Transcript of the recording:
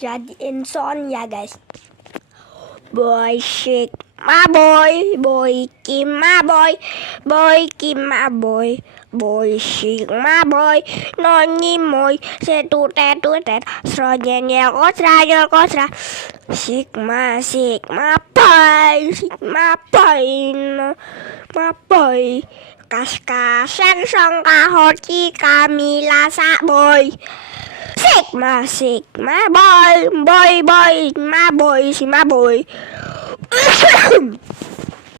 jadiin sound ya guys. Boy Sigma boy, boy Kima boy, boy Kima boy, boy Sigma boy, noni moy, setutet, srojennya kosra, Sigma boy, ma boy, kas-kasan songka hoti kami lasa boy. Sigma boy, ma boy,